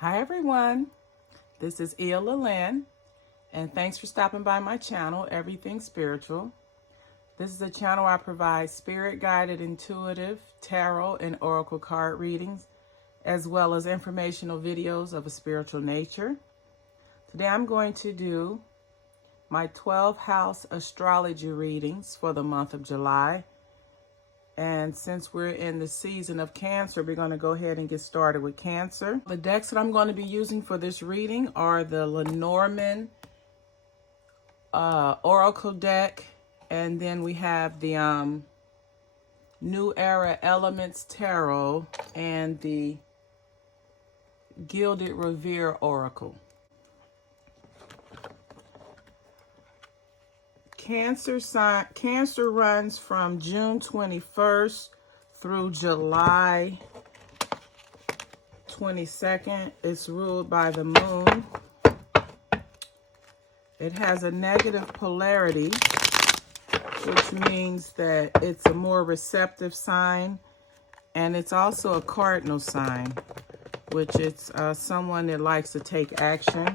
Hi everyone, this is Ila Lynn, and thanks for stopping by my channel, Everything Spiritual. This is a channel where I provide spirit-guided, intuitive, tarot, and oracle card readings, as well as informational videos of a spiritual nature. Today I'm going to do my 12-house astrology readings for the month of July. And since we're in the season of Cancer, we're going to go ahead and get started with Cancer. The decks that I'm going to be using for this reading are the Lenormand Oracle deck. And then we have the New Era Elements Tarot and the Gilded Revere Oracle. Cancer runs from June 21st through July 22nd. It's ruled by the moon. It has a negative polarity, which means that it's a more receptive sign, and it's also a cardinal sign, which it's someone that likes to take action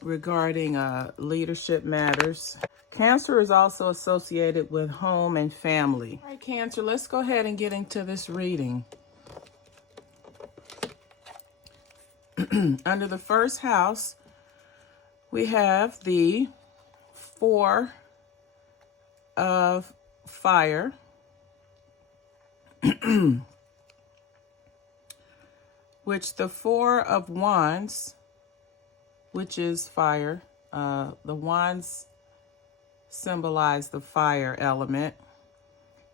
regarding leadership matters. Cancer is also associated with home and family. All right, Cancer, let's go ahead and get into this reading. Under the first house, we have the Four of Fire, which the Four of Wands, which is fire. The wands symbolize the fire element.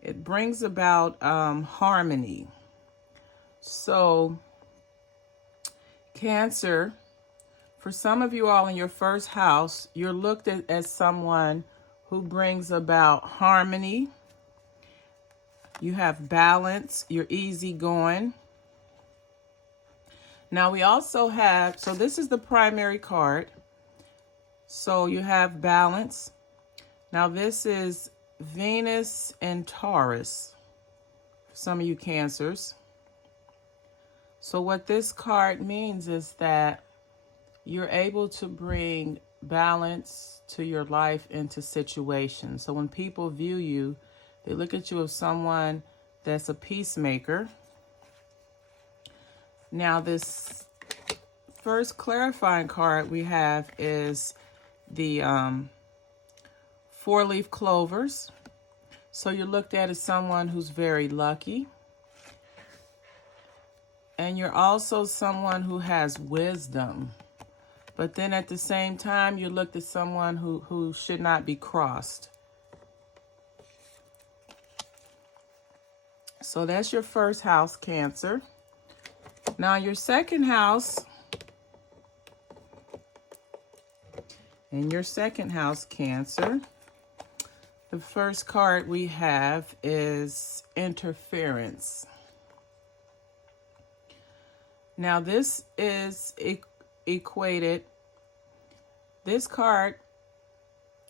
It brings about harmony. So, Cancer, for some of you all in your first house, you're looked at as someone who brings about harmony. You have balance. You're easygoing. Now we also have, so this is the primary card. So you have balance. Now this is Venus and Taurus, for some of you Cancers. So what this card means is that you're able to bring balance to your life into situations. So when people view you, they look at you as someone that's a peacemaker. Now, this first clarifying card we have is the four-leaf clovers. So you're looked at as someone who's very lucky. And you're also someone who has wisdom. But then at the same time, you're looked at someone who should not be crossed. So that's your first house, Cancer. Now, your second house, in your second house, Cancer, the first card we have is Interference. Now, this is equated, this card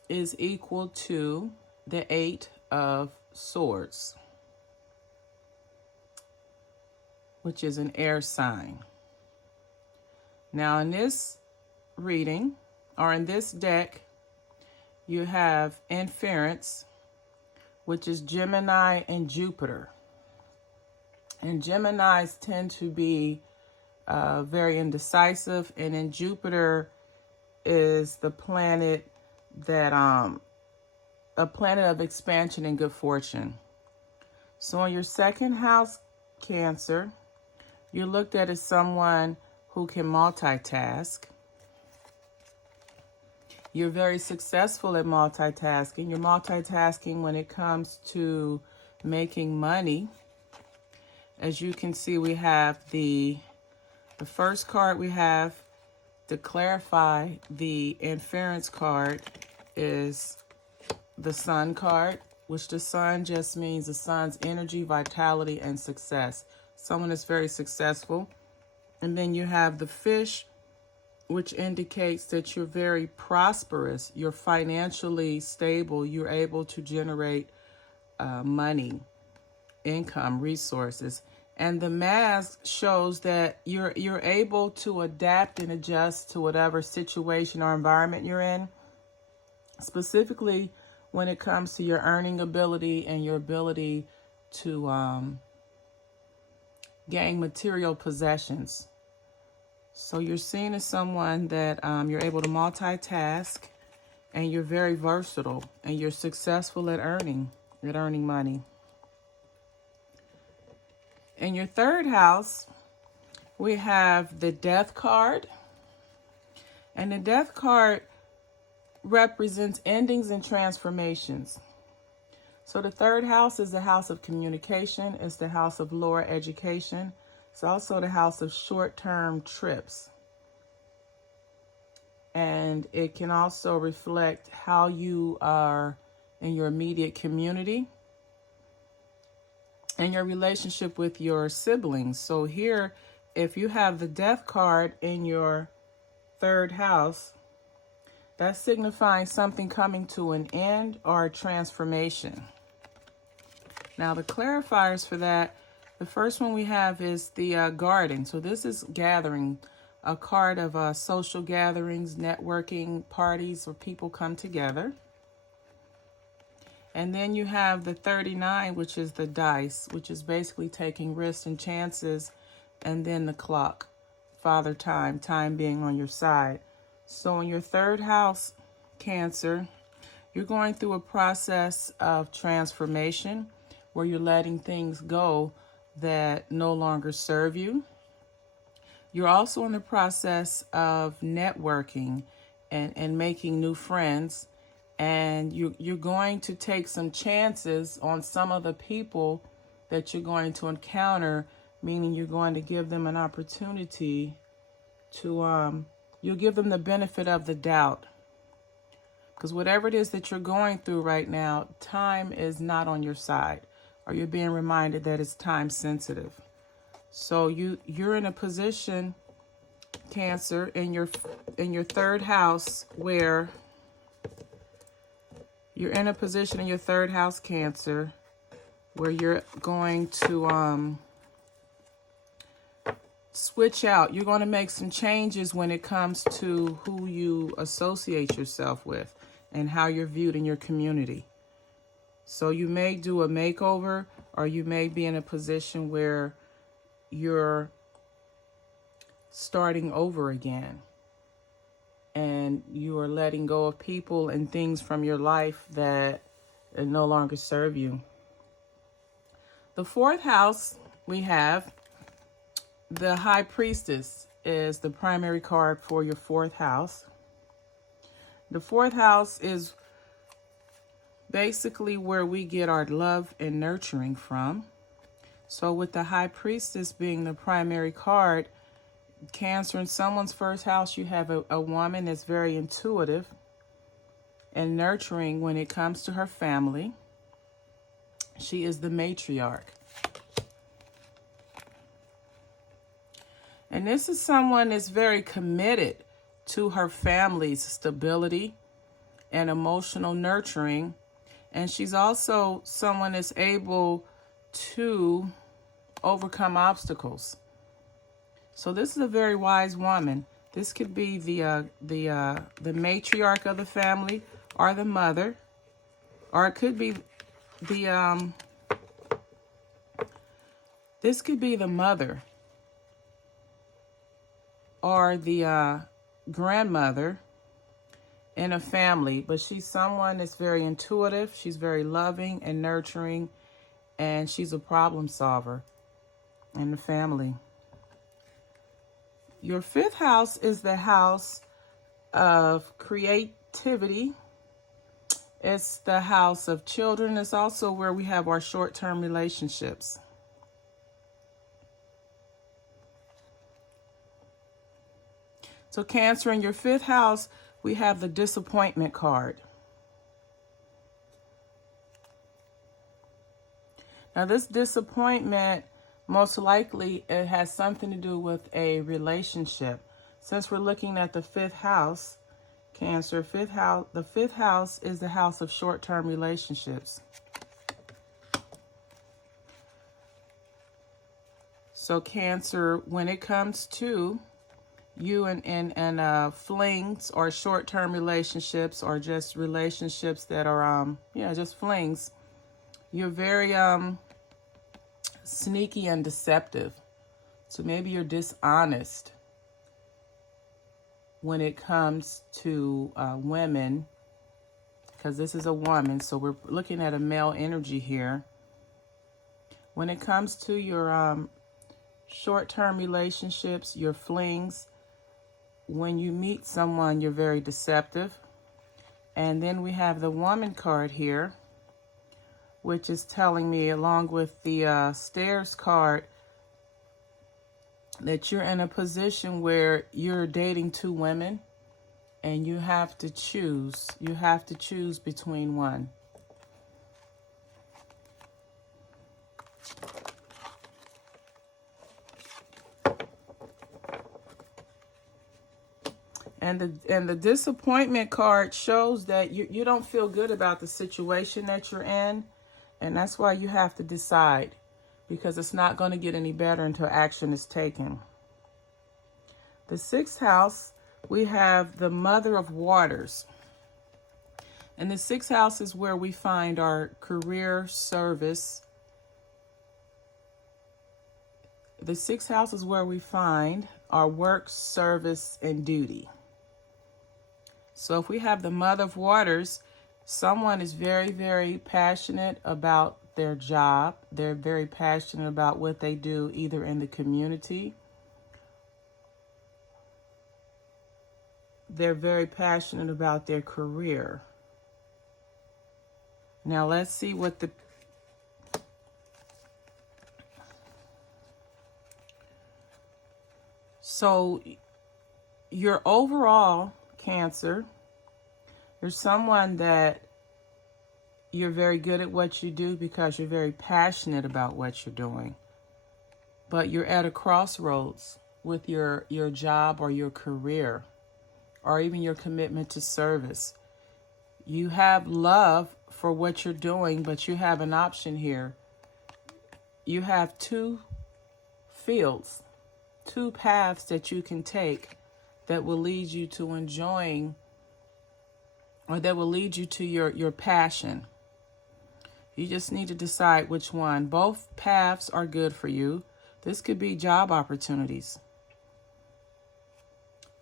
is equal to the Eight of Swords, which is an air sign. Now in this reading, or in this deck, you have Inference, which is Gemini and Jupiter. And Geminis tend to be very indecisive, and then Jupiter is the planet that, a planet of expansion and good fortune. So in your second house, Cancer, you're looked at as someone who can multitask. You're very successful at multitasking. You're multitasking when it comes to making money. As you can see, we have the first card we have to clarify the Inference card is the Sun card, which the Sun just means the Sun's energy, vitality, and success. Someone is very successful. And then you have the Fish, which indicates that you're very prosperous. You're financially stable. You're able to generate money, income, resources. And the mask shows that you're able to adapt and adjust to whatever situation or environment you're in, specifically when it comes to your earning ability and your ability to gain material possessions. So you're seen as someone that you're able to multitask, and you're very versatile, and you're successful at earning money. In your third house, we have the Death card. And the Death card represents endings and transformations. So the third house is the house of communication. It's the house of lower education. It's also the house of short-term trips. And it can also reflect how you are in your immediate community and your relationship with your siblings. So here, if you have the Death card in your third house, that's signifying something coming to an end or a transformation. Now, the clarifiers for that, the first one we have is the garden. So this is gathering, a card of social gatherings, networking, parties where people come together. And then you have the 39, which is the dice, which is basically taking risks and chances. And then the clock, Father Time, time being on your side. So in your third house, Cancer, you're going through a process of transformation where you're letting things go that no longer serve you. You're also in the process of networking and making new friends. And you're going to take some chances on some of the people that you're going to encounter, meaning you're going to give them an opportunity to, you'll give them the benefit of the doubt. Because whatever it is that you're going through right now, time is not on your side, or you're being reminded that it's time sensitive. So you're in a position, Cancer, in your third house where you're in a position in your third house, Cancer, where you're going to switch out. You're going to make some changes when it comes to who you associate yourself with and how you're viewed in your community. So you may do a makeover, or you may be in a position where you're starting over again. And you are letting go of people and things from your life that no longer serve you. The fourth house, we have the High Priestess is the primary card for your fourth house. The fourth house is basically where we get our love and nurturing from. So with the High Priestess being the primary card, Cancer, in someone's first house, you have a woman that's very intuitive and nurturing when it comes to her family. She is the matriarch. And this is someone that's very committed to her family's stability and emotional nurturing. And she's also someone that's able to overcome obstacles. So this is a very wise woman. This could be the matriarch of the family, or the mother, or it could be this could be the mother or the grandmother in a family. But she's someone that's very intuitive. She's very loving and nurturing, and she's a problem solver in the family. Your fifth house is the house of creativity. It's the house of children. It's also where we have our short-term relationships. So Cancer, in your fifth house, we have the Disappointment card. Now this disappointment, most likely it has something to do with a relationship. Since we're looking at the fifth house, Cancer, the fifth house is the house of short-term relationships. So Cancer, when it comes to you and flings or short-term relationships or just relationships that are just flings, you're very sneaky and deceptive. So maybe you're dishonest when it comes to women, because this is a woman, so we're looking at a male energy here. When it comes to your short-term relationships, your flings, when you meet someone, you're very deceptive. And then we have the woman card here, which is telling me, along with the stairs card, that you're in a position where you're dating two women and you have to choose. You have to choose between one. And the disappointment card shows that you don't feel good about the situation that you're in, and that's why you have to decide, because it's not going to get any better until action is taken. The 6th house, we have the Mother of Waters. And the 6th house is where we find our career, service. The 6th house is where we find our work, service, and duty. So if we have the Mother of Waters, someone is very, very passionate about their job. They're very passionate about what they do, either in the community. They're very passionate about their career. Now let's see what the So your overall Cancer, you're someone that you're very good at what you do because you're very passionate about what you're doing. But you're at a crossroads with your job or your career, or even your commitment to service. You have love for what you're doing, but you have an option here. You have two fields, two paths that you can take that will lead you to enjoying, or that will lead you to your passion. You just need to decide which one. Both paths are good for you. This could be job opportunities.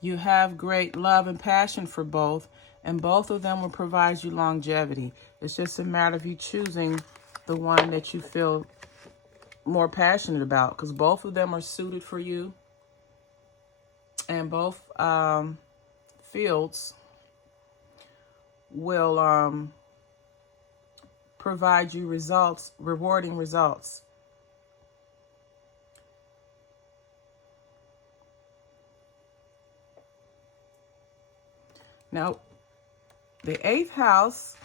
You have great love and passion for both, and both of them will provide you longevity. It's just a matter of you choosing the one that you feel more passionate about, because both of them are suited for you, and both fields will provide you results, rewarding results. Now, the 8th house,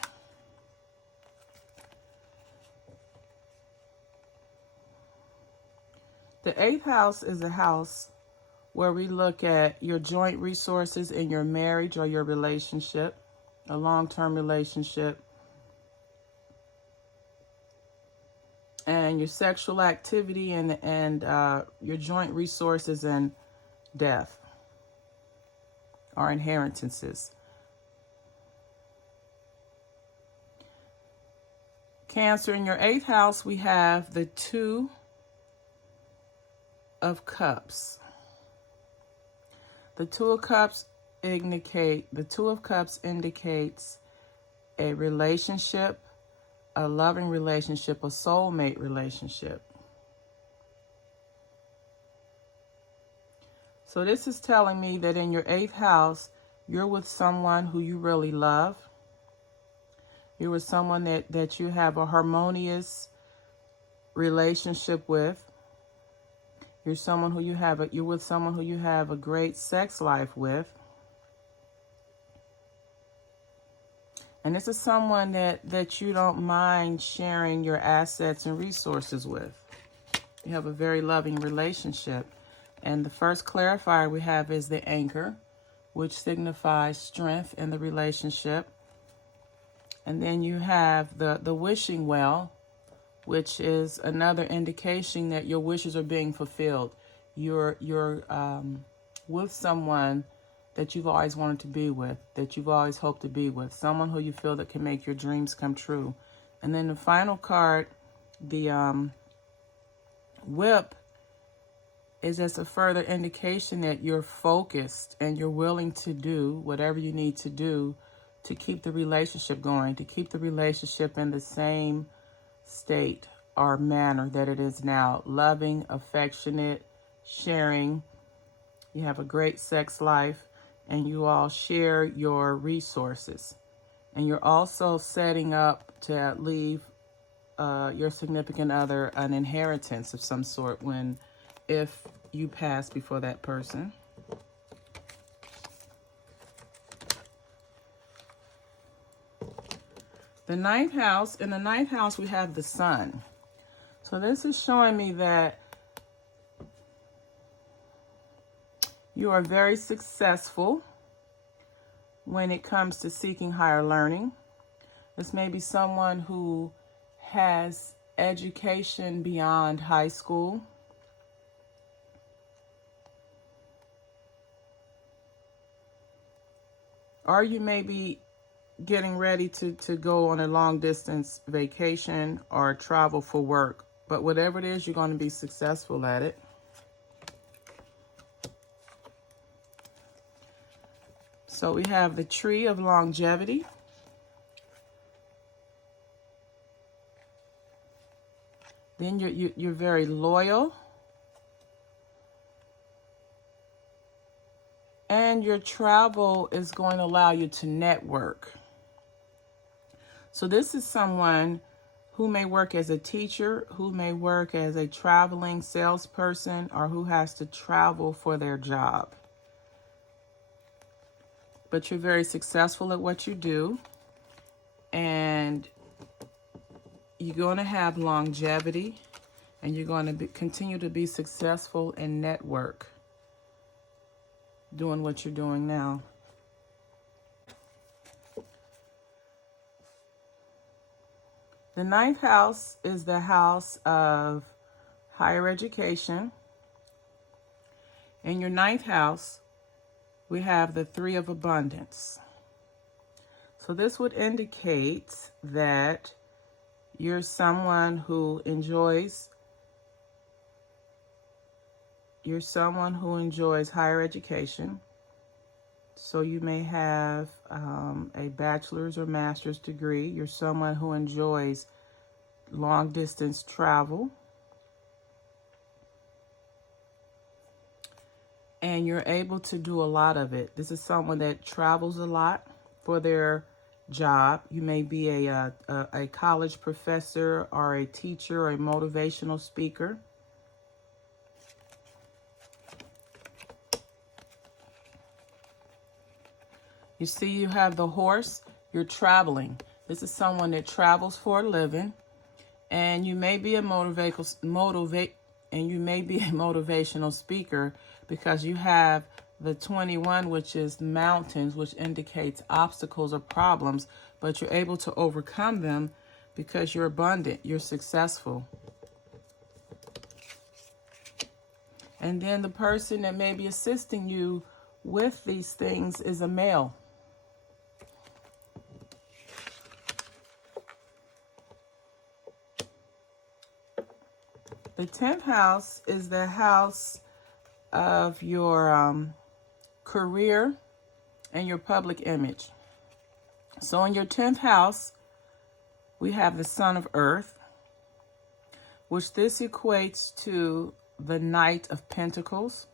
is a house where we look at your joint resources in your marriage or your relationship, a long-term relationship, and your sexual activity and your joint resources and death or inheritances. Cancer, in your 8th house, we have the 2 of Cups. The 2 of Cups indicates a relationship, a loving relationship, a soulmate relationship. So this is telling me that in your 8th house, you're with someone who you really love. You're with someone that you have a harmonious relationship with. You're with someone who you have a great sex life with. And this is someone that you don't mind sharing your assets and resources with. You have a very loving relationship. And the first clarifier we have is the anchor, which signifies strength in the relationship. And then you have the wishing well, which is another indication that your wishes are being fulfilled. You're with someone that you've always wanted to be with, that you've always hoped to be with, someone who you feel that can make your dreams come true. And then the final card, the whip, is just a further indication that you're focused and you're willing to do whatever you need to do to keep the relationship going, to keep the relationship in the same state or manner that it is now. Loving, affectionate, sharing. You have a great sex life and you all share your resources. And you're also setting up to leave your significant other an inheritance of some sort if you pass before that person. The ninth house, in the ninth house, we have the sun. So this is showing me that you are very successful when it comes to seeking higher learning. This may be someone who has education beyond high school. Or you may be getting ready to go on a long distance vacation or travel for work. But whatever it is, you're going to be successful at it. So we have the tree of longevity. Then you're very loyal. And your travel is going to allow you to network. So this is someone who may work as a teacher, who may work as a traveling salesperson, or who has to travel for their job. But you're very successful at what you do. And you're going to have longevity. And you're going to continue to be successful and network doing what you're doing now. The ninth house is the house of higher education. In your ninth house, we have the three of abundance. So this would indicate that you're someone who enjoys higher education. So you may have a bachelor's or master's degree. You're someone who enjoys long distance travel. And you're able to do a lot of it. This is someone that travels a lot for their job. You may be a college professor or a teacher or a motivational speaker. You see, you have the horse. You're traveling. This is someone that travels for a living, and you may be a motivational speaker because you have the 21, which is mountains, which indicates obstacles or problems, but you're able to overcome them because you're abundant, you're successful. And then the person that may be assisting you with these things is a male. The 10th house is the house of your career and your public image. So in your 10th house, we have the Son of Earth, which this equates to the Knight of Pentacles.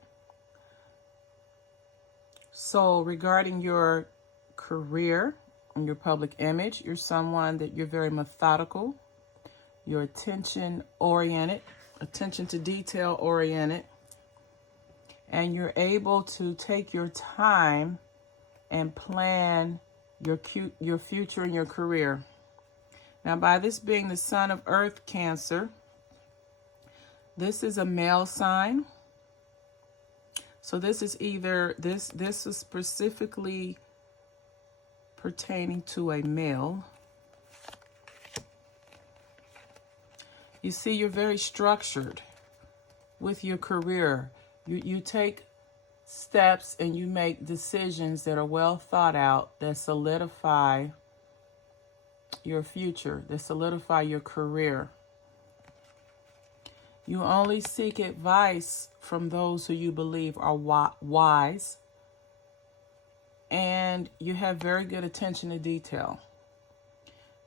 So regarding your career and your public image, you're someone that you're very methodical, you're attention to detail oriented, and you're able to take your time and plan your future and your career. Now, by this being the Son of Earth, Cancer, this is a male sign. So this is either, this is specifically pertaining to a male. You see, you're very structured with your career. You take steps and you make decisions that are well thought out, that solidify your future, that solidify your career. You only seek advice from those who you believe are wise, and you have very good attention to detail.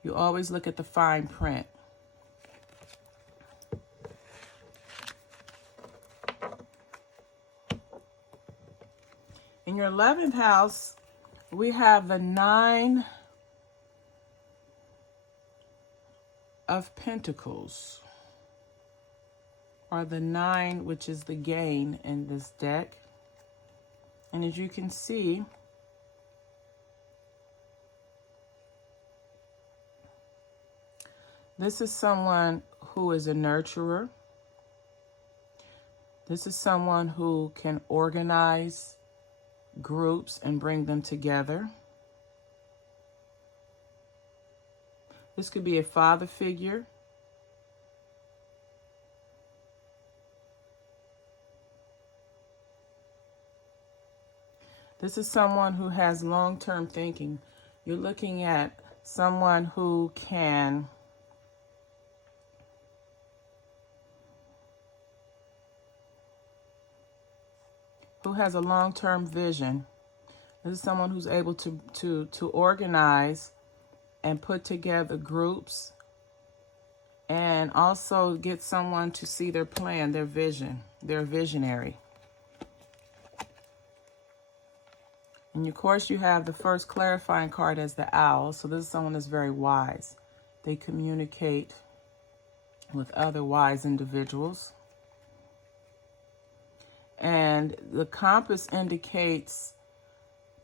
You always look at the fine print. In your 11th house, we have the 9 of Pentacles, or the 9, which is the gain in this deck. And as you can see, this is someone who is a nurturer. This is someone who can organize groups and bring them together. This could be a father figure. This is someone who has long-term thinking. You're looking at someone who has a long-term vision. This is someone who's able to organize and put together groups, and also get someone to see their plan, their vision. They're a visionary. And of course, you have the first clarifying card as the owl. So this is someone that's very wise. They communicate with other wise individuals. And the compass indicates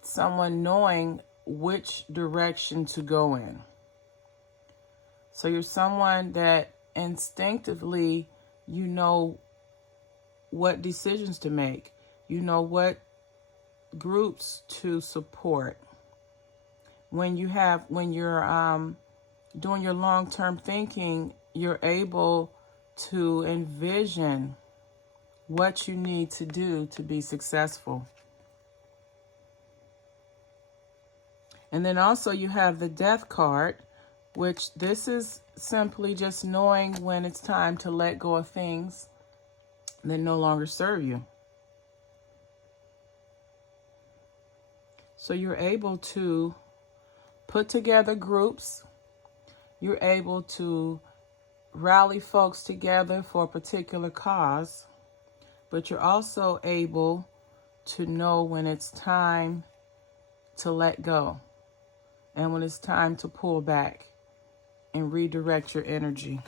someone knowing which direction to go in. So you're someone that instinctively, you know what decisions to make. You know what groups to support. When you're doing your long-term thinking, you're able to envision what you need to do to be successful. And then also you have the Death card, which this is simply just knowing when it's time to let go of things that no longer serve you. So you're able to put together groups. You're able to rally folks together for a particular cause. But you're also able to know when it's time to let go and when it's time to pull back and redirect your energy.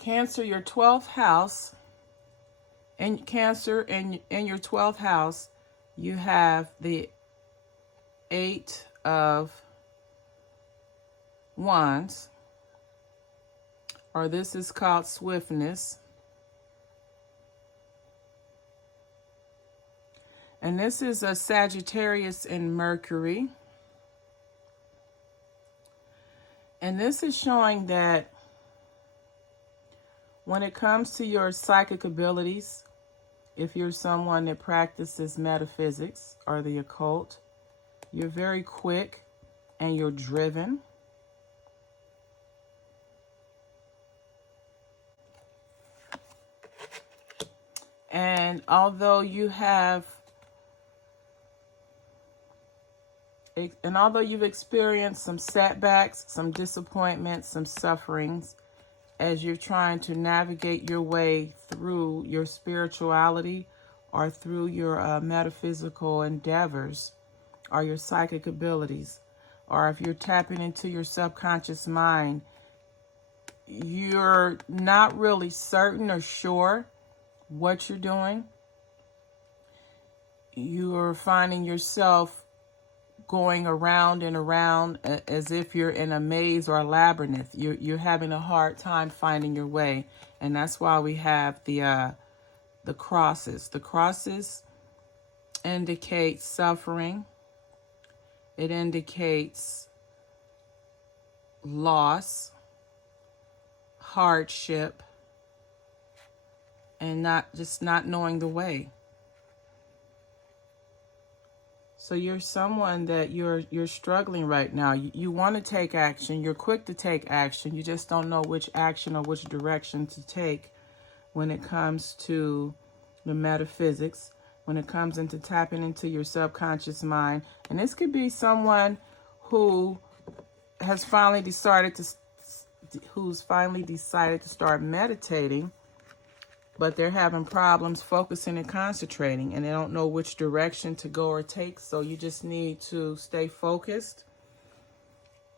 Cancer, your 12th house. In Cancer, in your 12th house, you have the 8 of Wands, or this is called swiftness. And this is a Sagittarius in Mercury. And this is showing that when it comes to your psychic abilities, if you're someone that practices metaphysics or the occult, you're very quick and you're driven. And although you've experienced some setbacks, some disappointments, some sufferings, as you're trying to navigate your way through your spirituality or through your metaphysical endeavors or your psychic abilities, or if you're tapping into your subconscious mind, you're not really certain or sure what you're doing. You're finding yourself going around and around as if you're in a maze or a labyrinth. You're having a hard time finding your way, and that's why we have the crosses. The crosses indicate suffering. It indicates loss, hardship, and not knowing the way. So you're someone that you're struggling right now. You want to take action. You're quick to take action. You just don't know which action or which direction to take when it comes to the metaphysics, when it comes into tapping into your subconscious mind. And this could be someone who has finally decided to start meditating, but they're having problems focusing and concentrating, and they don't know which direction to go or take. So you just need to stay focused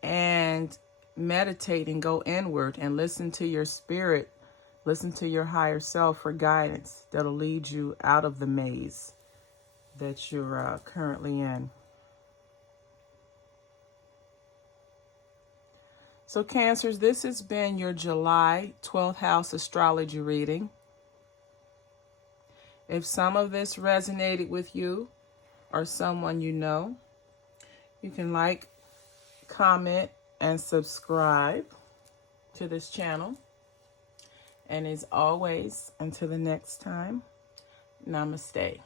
and meditate and go inward and listen to your spirit, listen to your higher self for guidance that'll lead you out of the maze that you're currently in. So Cancers, this has been your July 12th house astrology reading. If some of this resonated with you or someone you know, you can like, comment, and subscribe to this channel. And as always, until the next time, namaste.